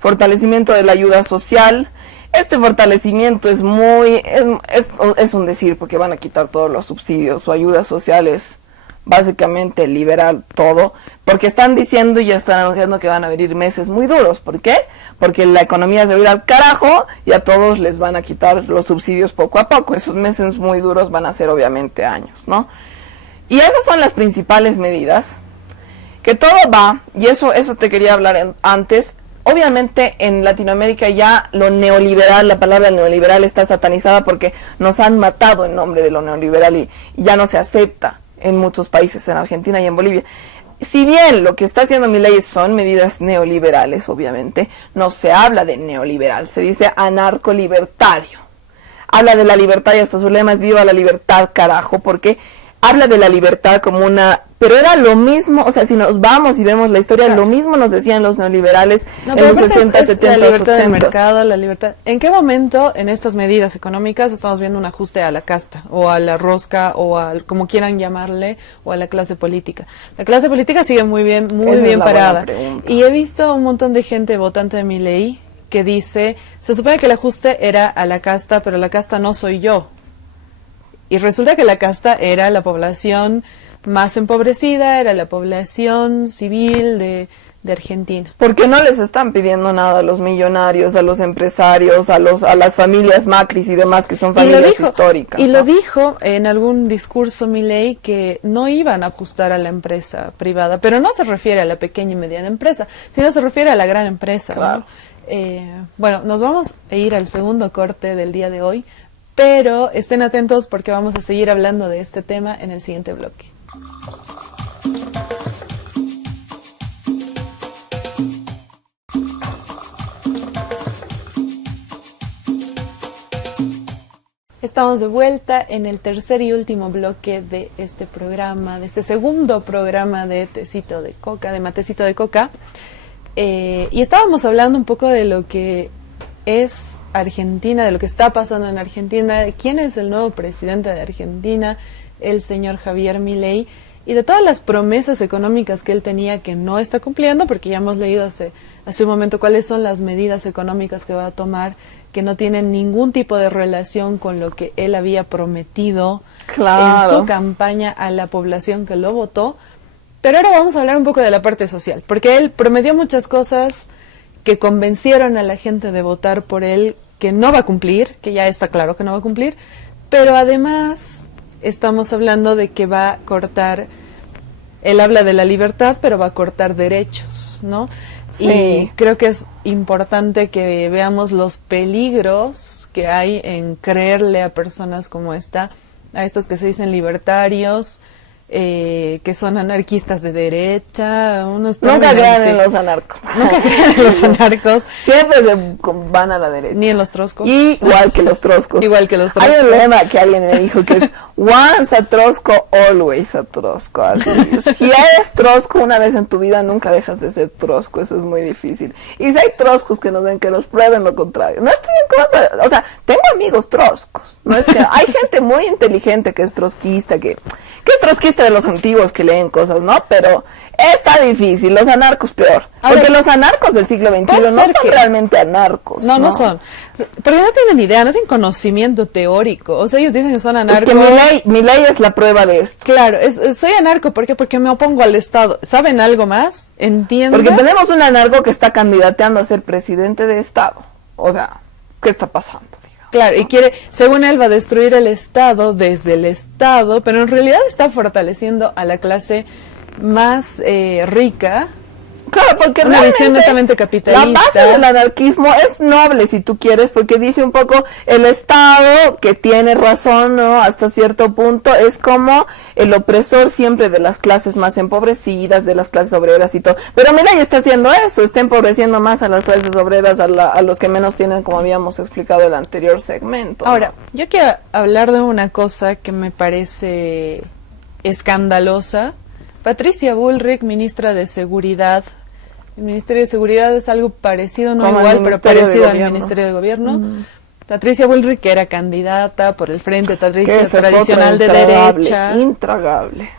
Fortalecimiento de la ayuda social. Este fortalecimiento es un decir, porque van a quitar todos los subsidios. Su ayuda social es básicamente liberar todo, porque están diciendo y ya están anunciando que van a venir meses muy duros. ¿Por qué? Porque la economía se va a ir al carajo y a todos les van a quitar los subsidios poco a poco. Esos meses muy duros van a ser obviamente años, ¿no? Y esas son las principales medidas. Que todo va, y eso te quería hablar antes. Obviamente en Latinoamérica ya lo neoliberal, la palabra neoliberal está satanizada porque nos han matado en nombre de lo neoliberal y ya no se acepta en muchos países, en Argentina y en Bolivia. Si bien lo que está haciendo Milei son medidas neoliberales, obviamente, no se habla de neoliberal, se dice anarcolibertario. Habla de la libertad y hasta su lema es viva la libertad, carajo, porque habla de la libertad como una... Pero era lo mismo, o sea, si nos vamos y vemos la historia, claro, lo mismo nos decían los neoliberales en los 60, 70, la libertad 80. del mercado, la libertad... ¿En qué momento en estas medidas económicas estamos viendo un ajuste a la casta, o a la rosca, o al, como quieran llamarle, o a la clase política? La clase política sigue muy bien parada. Y he visto un montón de gente votante de Milei que dice, se supone que el ajuste era a la casta, pero la casta no soy yo. Y resulta que la casta era la población más empobrecida, era la población civil de Argentina. Porque no les están pidiendo nada a los millonarios, a los empresarios, a las familias Macris y demás, que son familias históricas. Y lo dijo en algún discurso Milei, que no iban a ajustar a la empresa privada, pero no se refiere a la pequeña y mediana empresa, sino se refiere a la gran empresa, claro, ¿no? Bueno, nos vamos a ir al segundo corte del día de hoy, pero estén atentos porque vamos a seguir hablando de este tema en el siguiente bloque. Estamos de vuelta en el tercer y último bloque de este programa, de este segundo programa de Tecito de Coca, de Matecito de Coca. Y estábamos hablando un poco de lo que es Argentina, de lo que está pasando en Argentina, de quién es el nuevo presidente de Argentina, el señor Javier Milei, y de todas las promesas económicas que él tenía que no está cumpliendo, porque ya hemos leído hace un momento cuáles son las medidas económicas que va a tomar, que no tienen ningún tipo de relación con lo que él había prometido, claro, en su campaña a la población que lo votó. Pero ahora vamos a hablar un poco de la parte social, porque él prometió muchas cosas que convencieron a la gente de votar por él, que no va a cumplir, que ya está claro que no va a cumplir, pero además estamos hablando de que va a cortar, él habla de la libertad, pero va a cortar derechos, ¿no? Sí. Y creo que es importante que veamos los peligros que hay en creerle a personas como esta, a estos que se dicen libertarios, que son anarquistas de derecha, nunca crean en los anarcos. Nunca crean en los anarcos. Siempre se van a la derecha. Ni en los troscos. Igual que los troscos. Igual que los troscos. Hay un lema que alguien me dijo que es once a trosco, always a trosco. Así, si eres trosco una vez en tu vida, nunca dejas de ser trosco. Eso es muy difícil. Y si hay troscos que nos den, que los prueben lo contrario. No estoy en contra, o sea, tengo amigos troscos. No es que, hay gente muy inteligente que es trotskista, que es trotskista de los antiguos que leen cosas, ¿no? Pero está difícil, los anarcos peor. Porque los anarcos del siglo XXI no son realmente anarcos. No son. Porque no tienen idea, no tienen conocimiento teórico. O sea, ellos dicen que son anarcos. Es que Milei es la prueba de esto. Claro, soy anarco, ¿por qué? Porque me opongo al Estado. ¿Saben algo más? ¿Entienden? Porque tenemos un anarco que está candidateando a ser presidente de Estado. O sea, ¿qué está pasando? Claro, y quiere, según él, va a destruir el Estado desde el Estado, pero en realidad está fortaleciendo a la clase más rica Claro, porque una visión netamente capitalista. La base del anarquismo es noble, si tú quieres, porque dice un poco el Estado, que tiene razón, ¿no? Hasta cierto punto, es como el opresor siempre de las clases más empobrecidas, de las clases obreras y todo. Pero mira, ya está haciendo eso, está empobreciendo más a las clases obreras, a los que menos tienen, como habíamos explicado en el anterior segmento, ¿no? Ahora, yo quiero hablar de una cosa que me parece escandalosa. Patricia Bullrich, ministra de Seguridad. El Ministerio de Seguridad es algo parecido, no igual, pero parecido al Ministerio de Gobierno. Patricia Bullrich, que era candidata por el Frente Tradicional de Derecha. Intragable.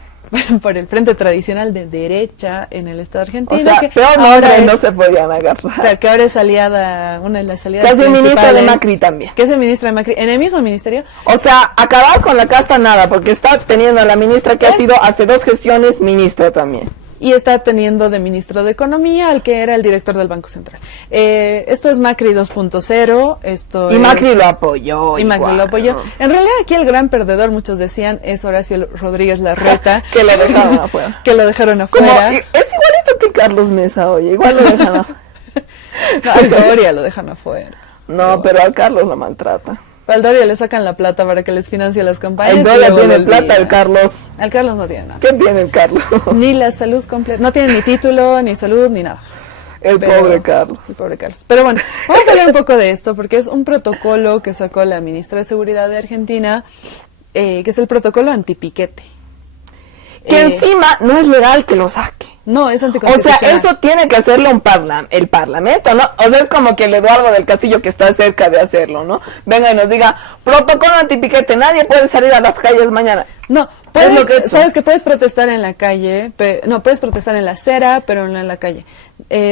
Por el Frente Tradicional de Derecha en el Estado argentino. O sea, que peor ahora no se podían agarrar. Claro, que ahora es aliada, una de las aliadas principales. Que es ministra de Macri también. Que es el ministro de Macri, en el mismo ministerio. O sea, acabar con la casta nada, porque está teniendo a la ministra que ha sido hace 2 gestiones ministra también. Y está teniendo de ministro de Economía al que era el director del Banco Central. Esto es Macri 2.0. Macri lo apoyó. Y Macri lo apoyó. En realidad aquí el gran perdedor, muchos decían, es Horacio Rodríguez Larreta. Que lo dejaron afuera. Que lo dejaron afuera. Es igualito que Carlos Mesa, oye, igual lo dejan afuera. No, al Doria lo dejan afuera. No, pero al Carlos lo maltrata. Al Doria le sacan la plata para que les financie las campañas. El Doria tiene plata, el Carlos. El Carlos no tiene nada. ¿Qué tiene el Carlos? Ni la salud completa. No tiene ni título, ni salud, ni nada. Pobre Carlos. El pobre Carlos. Pero bueno, vamos a hablar un poco de esto, porque es un protocolo que sacó la ministra de Seguridad de Argentina, que es el protocolo antipiquete. Que encima no es legal que lo saque. No, es anticonstitucional. O sea, eso tiene que hacerlo el Parlamento, ¿no? O sea, es como que el Eduardo del Castillo que está cerca de hacerlo, ¿no? Venga y nos diga, protocolo antipiquete, nadie puede salir a las calles mañana. No, sabes que puedes protestar en la calle, no, puedes protestar en la acera, pero no en la calle.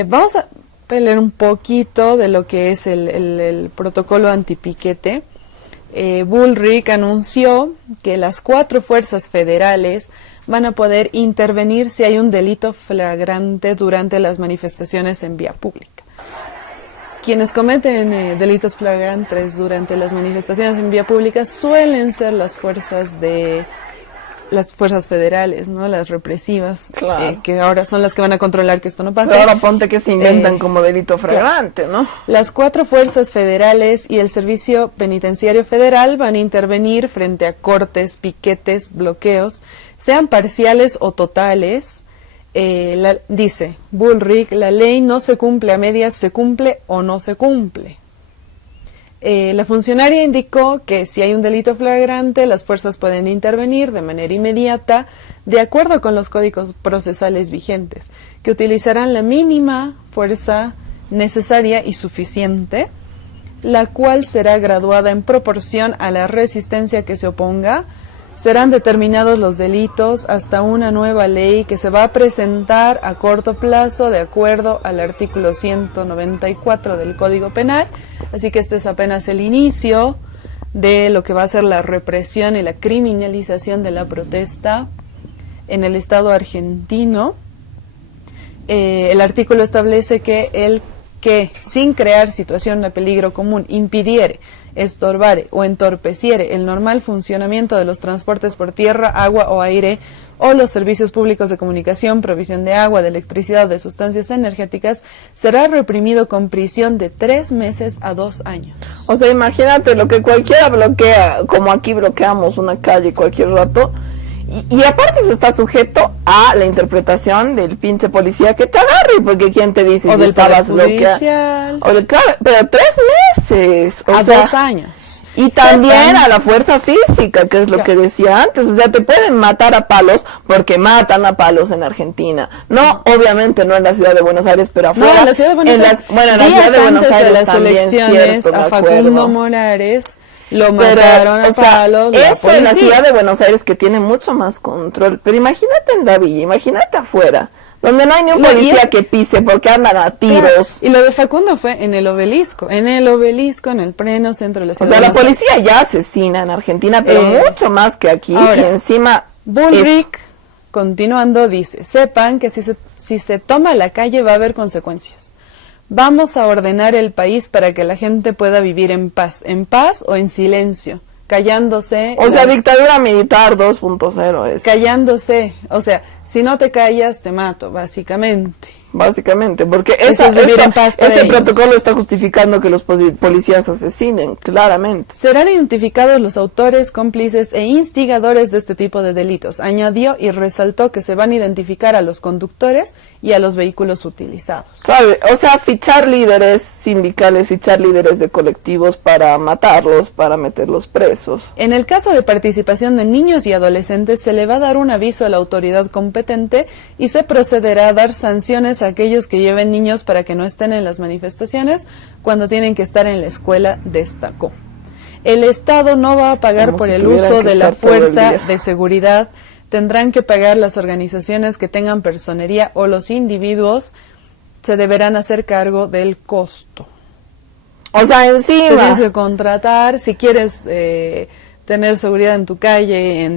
Vamos a leer un poquito de lo que es el protocolo antipiquete. Bullrich anunció que las 4 fuerzas federales van a poder intervenir si hay un delito flagrante durante las manifestaciones en vía pública. Quienes cometen delitos flagrantes durante las manifestaciones en vía pública suelen ser las fuerzas federales, ¿no? Las represivas, claro. Que ahora son las que van a controlar que esto no pase. Pero ahora ponte que se inventan como delito flagrante, ¿no? Las 4 fuerzas federales y el Servicio Penitenciario Federal van a intervenir frente a cortes, piquetes, bloqueos, sean parciales o totales. Dice Bullrich, la ley no se cumple a medias, se cumple o no se cumple. La funcionaria indicó que si hay un delito flagrante, las fuerzas pueden intervenir de manera inmediata, de acuerdo con los códigos procesales vigentes, que utilizarán la mínima fuerza necesaria y suficiente, la cual será graduada en proporción a la resistencia que se oponga. Serán determinados los delitos hasta una nueva ley que se va a presentar a corto plazo de acuerdo al artículo 194 del Código Penal. Así que este es apenas el inicio de lo que va a ser la represión y la criminalización de la protesta en el Estado argentino. El artículo establece que el que, sin crear situación de peligro común, impidiere, estorbare o entorpeciere el normal funcionamiento de los transportes por tierra, agua o aire o los servicios públicos de comunicación, provisión de agua, de electricidad o de sustancias energéticas, será reprimido con prisión de 3 meses a 2 años. O sea, imagínate lo que cualquiera bloquea, como aquí bloqueamos una calle cualquier rato, y aparte se está sujeto a la interpretación del pinche policía que te agarre, porque quién te dice o si del estabas bloqueado. Claro, pero 3 meses. A 2 años. Y también a la fuerza física, que es lo que decía antes. O sea, te pueden matar a palos porque matan a palos en Argentina. No, obviamente no en la ciudad de Buenos Aires, pero afuera. No, en la ciudad de Buenos Aires. Bueno, en la ciudad de Buenos Aires de las elecciones, cierto, a Facundo Morales lo mataron a palos. Eso en la ciudad de Buenos Aires, que tiene mucho más control. Pero imagínate en la villa, imagínate afuera, donde no hay ni un policía que pise porque andan a tiros. Claro. Y lo de Facundo fue en el obelisco, en el pleno centro de la ciudad. O sea, la policía ya asesina en Argentina, pero mucho más que aquí. Ahora, y encima Bullrich, continuando, dice, sepan que si se toma la calle va a haber consecuencias. Vamos a ordenar el país para que la gente pueda vivir en paz o en silencio, callándose. O sea, dictadura militar 2.0 es. Callándose, o sea, si no te callas te mato, básicamente. básicamente, porque Eso es vivir en paz para ese ellos. protocolo está justificando que los policías asesinen, claramente. Serán identificados los autores, cómplices e instigadores de este tipo de delitos, añadió y resaltó que se van a identificar a los conductores y a los vehículos utilizados. ¿Sabe? O sea, fichar líderes sindicales, fichar líderes de colectivos para matarlos, para meterlos presos. En el caso de participación de niños y adolescentes, se le va a dar un aviso a la autoridad competente y se procederá a dar sanciones a aquellos que lleven niños para que no estén en las manifestaciones cuando tienen que estar en la escuela, destacó. El Estado no va a pagar Como por si el tuvieran uso que de la estar todo el fuerza día. de seguridad, tendrán que pagar las organizaciones que tengan personería o los individuos se deberán hacer cargo del costo. O sea, Te encima. tienes que contratar, si quieres tener seguridad en tu calle,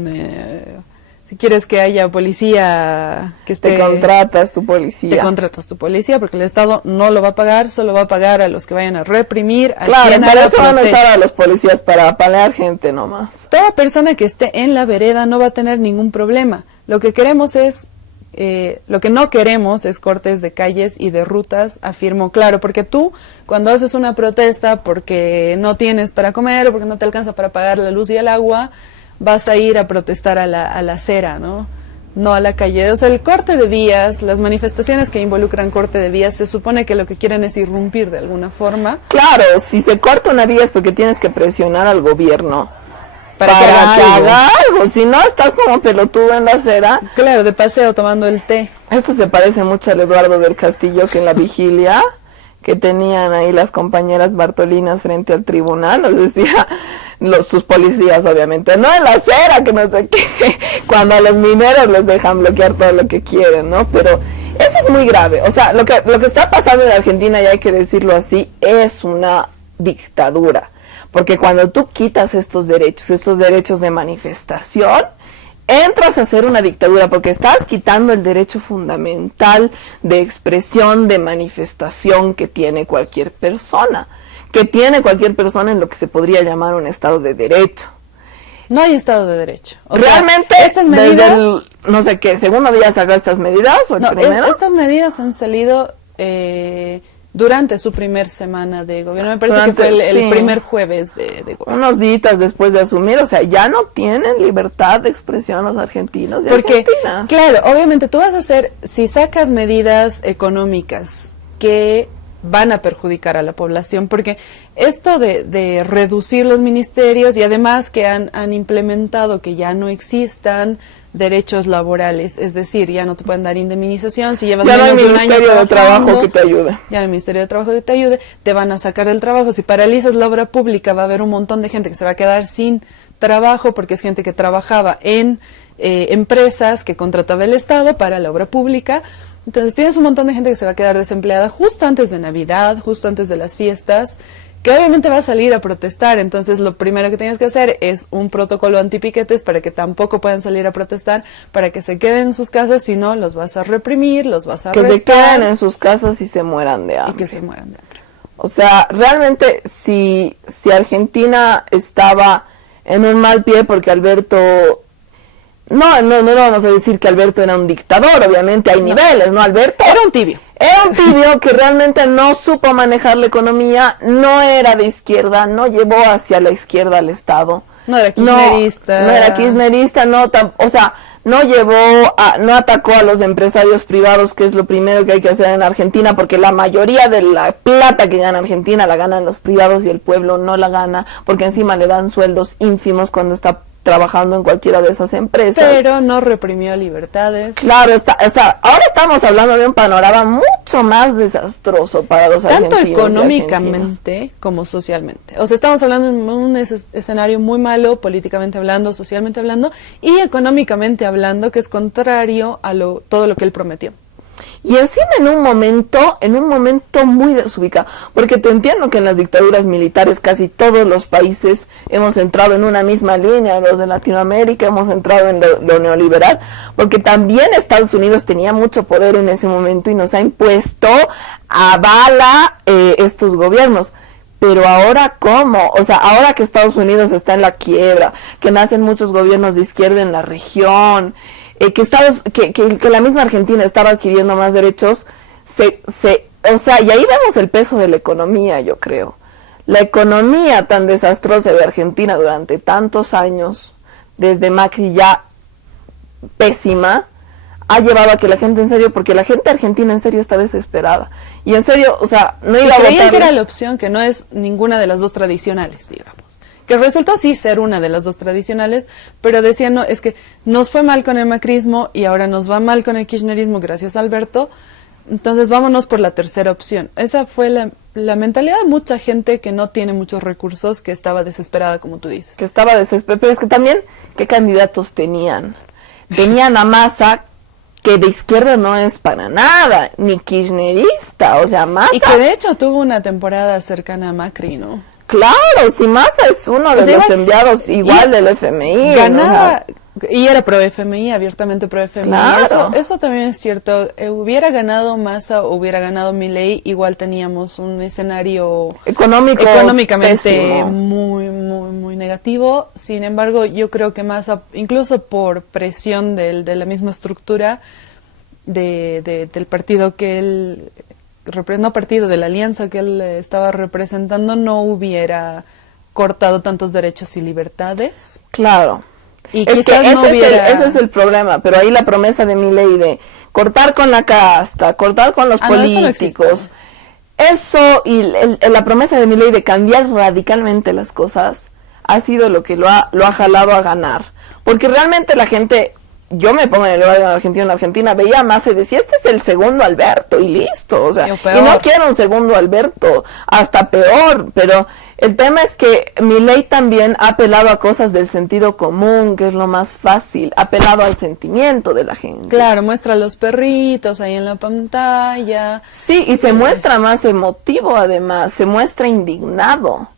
si quieres que haya policía que esté... Te contratas tu policía. Te contratas tu policía porque el Estado no lo va a pagar, solo va a pagar a los que vayan a reprimir, a Claro, quien para haga eso van a usar protesta. a los policías, para apalear gente nomás. Toda persona que esté en la vereda no va a tener ningún problema. Lo que queremos es, lo que no queremos es cortes de calles y de rutas, afirmó claro, porque tú cuando haces una protesta porque no tienes para comer o porque no te alcanza para pagar la luz y el agua, vas a ir a protestar a la acera, ¿no? No a la calle. O sea, el corte de vías, las manifestaciones que involucran corte de vías, se supone que lo que quieren es irrumpir de alguna forma. Claro, si se corta una vía es porque tienes que presionar al gobierno Para que haga algo. algo. Si no, estás como pelotudo en la acera. Claro, de paseo tomando el té. Esto se parece mucho al Eduardo del Castillo, que en la vigilia que tenían ahí las compañeras Bartolinas frente al tribunal, nos decía sus policías, obviamente, no en la acera, que no sé qué, cuando a los mineros les dejan bloquear todo lo que quieren, ¿no? Pero eso es muy grave. O sea, lo que está pasando en Argentina, y hay que decirlo así, es una dictadura. Porque cuando tú quitas estos derechos de manifestación, entras a hacer una dictadura, porque estás quitando el derecho fundamental de expresión, de manifestación que tiene cualquier persona en lo que se podría llamar un Estado de Derecho. No hay Estado de Derecho. O Realmente, sea, estas medidas... desde el, no sé qué, ¿segundo día sacó estas medidas o el No, primero? estas medidas han salido durante su primer semana de gobierno. Me parece que fue el sí, primer jueves de gobierno. unos días después de asumir, o sea, ya no tienen libertad de expresión los argentinos de Porque, Argentina. claro, obviamente tú vas a hacer, si sacas medidas económicas que van a perjudicar a la población, porque esto de reducir los ministerios y además que han implementado que ya no existan derechos laborales, es decir, ya no te pueden dar indemnización si llevas Ya no hay menos de un año Ministerio de trabajando, Trabajo que te ayude. ya no hay Ministerio de Trabajo que te ayude, te van a sacar del trabajo, si paralizas la obra pública va a haber un montón de gente que se va a quedar sin trabajo porque es gente que trabajaba en empresas que contrataba el Estado para la obra pública. Entonces tienes un montón de gente que se va a quedar desempleada justo antes de Navidad, justo antes de las fiestas, que obviamente va a salir a protestar. Entonces lo primero que tienes que hacer es un protocolo antipiquetes para que tampoco puedan salir a protestar, para que se queden en sus casas, si no los vas a reprimir, los vas a Que arrestar. se queden en sus casas y se mueran de Y hambre. que se mueran de hambre. O sea, realmente si Argentina estaba en un mal pie porque Alberto... No vamos a decir que Alberto era un dictador, obviamente hay niveles, ¿no? Alberto Era un tibio. era un tibio que realmente no supo manejar la economía, no era de izquierda, no llevó hacia la izquierda al Estado. No era kirchnerista. No era kirchnerista, o sea, no atacó a los empresarios privados, que es lo primero que hay que hacer en Argentina, porque la mayoría de la plata que gana Argentina la ganan los privados y el pueblo no la gana, porque encima le dan sueldos ínfimos cuando está trabajando en cualquiera de esas empresas. Pero no reprimió libertades. Claro, ahora estamos hablando de un panorama mucho más desastroso para los Tanto argentinos y económicamente como socialmente. O sea, estamos hablando de un escenario muy malo, políticamente hablando, socialmente hablando, y económicamente hablando, que es contrario a todo lo que él prometió. Y encima en un momento muy desubicado, porque te entiendo que en las dictaduras militares casi todos los países hemos entrado en una misma línea, los de Latinoamérica hemos entrado en lo neoliberal, porque también Estados Unidos tenía mucho poder en ese momento y nos ha impuesto a bala estos gobiernos. Pero ahora, ¿cómo? O sea, ahora que Estados Unidos está en la quiebra, que nacen muchos gobiernos de izquierda en la región, que la misma Argentina estaba adquiriendo más derechos, o sea, y ahí vemos el peso de la economía, yo creo. La economía tan desastrosa de Argentina durante tantos años, desde Macri ya pésima, ha llevado a que la gente en serio, porque la gente argentina en serio está desesperada. Y en serio, o sea, no iba a votar. Creían que era la opción, que no es ninguna de las dos tradicionales, digamos. Que resultó sí ser una de las dos tradicionales, pero decían, no, es que nos fue mal con el macrismo y ahora nos va mal con el kirchnerismo gracias a Alberto, entonces vámonos por la tercera opción. Esa fue la mentalidad de mucha gente que no tiene muchos recursos, que estaba desesperada, como tú dices. Que estaba desesperada, pero es que también, ¿qué candidatos tenían? Tenían a Massa, que de izquierda no es para nada, ni kirchnerista, o sea, Massa... Y que de hecho tuvo una temporada cercana a Macri, ¿no? Claro, si Massa es uno de los enviados igual del FMI. Ganaba, y era pro FMI, abiertamente pro FMI. Claro. Eso también es cierto. Hubiera ganado Massa o hubiera ganado Milei, igual teníamos un escenario económicamente pésimo, muy negativo. Sin embargo, yo creo que Massa, incluso por presión de la misma estructura del partido que él... no partido, de la alianza que él estaba representando, no hubiera cortado tantos derechos y libertades. Claro. Y quizás no hubiera... ese es el problema, pero ahí la promesa de Milei de cortar con la casta, cortar con los políticos, eso y la promesa de Milei de cambiar radicalmente las cosas ha sido lo que lo ha jalado a ganar. Porque realmente la gente... Yo me pongo en el lugar de en Argentina, veía más y decía, este es el segundo Alberto, y listo, o sea, y no quiero un segundo Alberto, hasta peor, pero el tema es que Milei también ha apelado a cosas del sentido común, que es lo más fácil, ha apelado al sentimiento de la gente. Claro, muestra a los perritos ahí en la pantalla. Sí, y se muestra más emotivo además, se muestra indignado.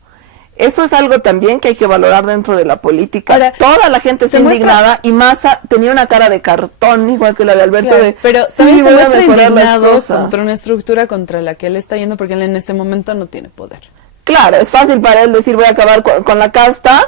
Eso es algo también que hay que valorar dentro de la política. Ahora, toda la gente está indignada y Massa tenía una cara de cartón, igual que la de Alberto. Claro, pero también se muestra indignado contra una estructura contra la que él está yendo porque él en ese momento no tiene poder. Claro, es fácil para él decir voy a acabar con la casta,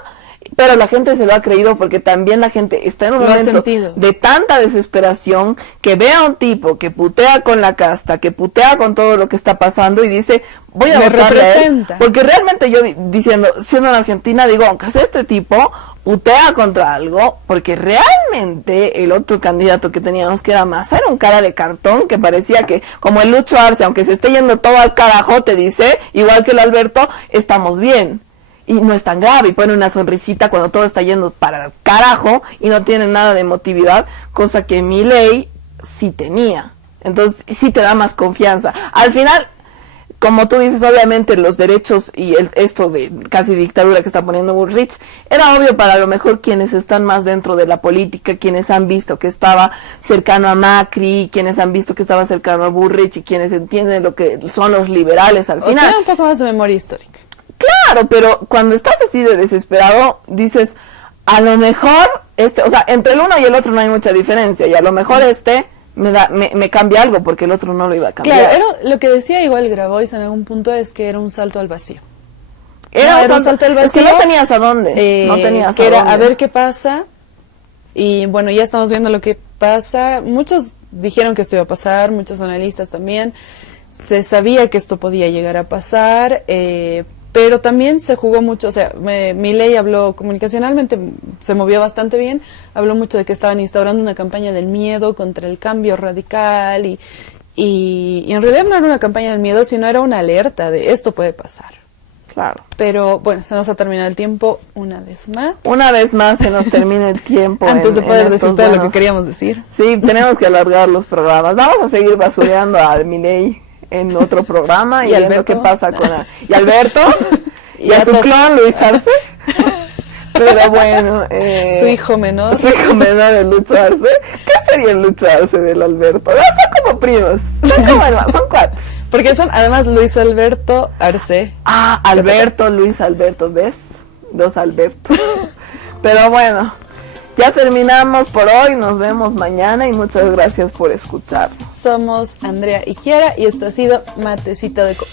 pero la gente se lo ha creído porque también la gente está en un momento de tanta desesperación que ve a un tipo que putea con la casta, que putea con todo lo que está pasando y dice voy a votarle a él, porque realmente yo diciendo, siendo en Argentina, digo, aunque sea este tipo putea contra algo, porque realmente el otro candidato que teníamos que era Massa era un cara de cartón que parecía que como el Lucho Arce, aunque se esté yendo todo al carajo, te dice, igual que el Alberto, estamos bien. Y no es tan grave, y pone una sonrisita cuando todo está yendo para el carajo y no tiene nada de emotividad, cosa que Milei sí tenía. Entonces sí te da más confianza. Al final, como tú dices, obviamente los derechos y esto de casi dictadura que está poniendo Bullrich, era obvio para lo mejor quienes están más dentro de la política, quienes han visto que estaba cercano a Macri, quienes han visto que estaba cercano a Bullrich y quienes entienden lo que son los liberales al final. Tiene un poco más de memoria histórica. Claro, pero cuando estás así de desesperado, dices, a lo mejor, o sea, entre el uno y el otro no hay mucha diferencia, y a lo mejor me cambia algo, porque el otro no lo iba a cambiar. Claro, lo que decía igual Grabois en algún punto es que era un salto al vacío. Era un salto al vacío. Es que no tenías a dónde, no tenías que a era dónde. A ver qué pasa, y bueno, ya estamos viendo lo que pasa. Muchos dijeron que esto iba a pasar, muchos analistas también. Se sabía que esto podía llegar a pasar, pero también se jugó mucho, o sea, Milei habló comunicacionalmente, se movió bastante bien, habló mucho de que estaban instaurando una campaña del miedo contra el cambio radical y en realidad no era una campaña del miedo, sino era una alerta de esto puede pasar. Claro. Pero bueno, se nos ha terminado el tiempo una vez más. Una vez más se nos termina el tiempo. Antes de poder decir todo lo que queríamos decir. Sí, tenemos que alargar los programas. Vamos a seguir basureando a Milei en otro programa y viendo qué pasa con y Alberto y a su clon Luis Arce, pero bueno, su hijo menor el Lucho Arce. ¿Qué sería el Lucho Arce del Alberto? No, son como primos, son cuatro, porque son además Luis Alberto Arce. Alberto, Luis Alberto, ¿ves? Dos Albertos. Pero bueno, ya terminamos por hoy, nos vemos mañana y muchas gracias por escucharnos. Somos Andrea y Kiara y esto ha sido Matecito de Coca.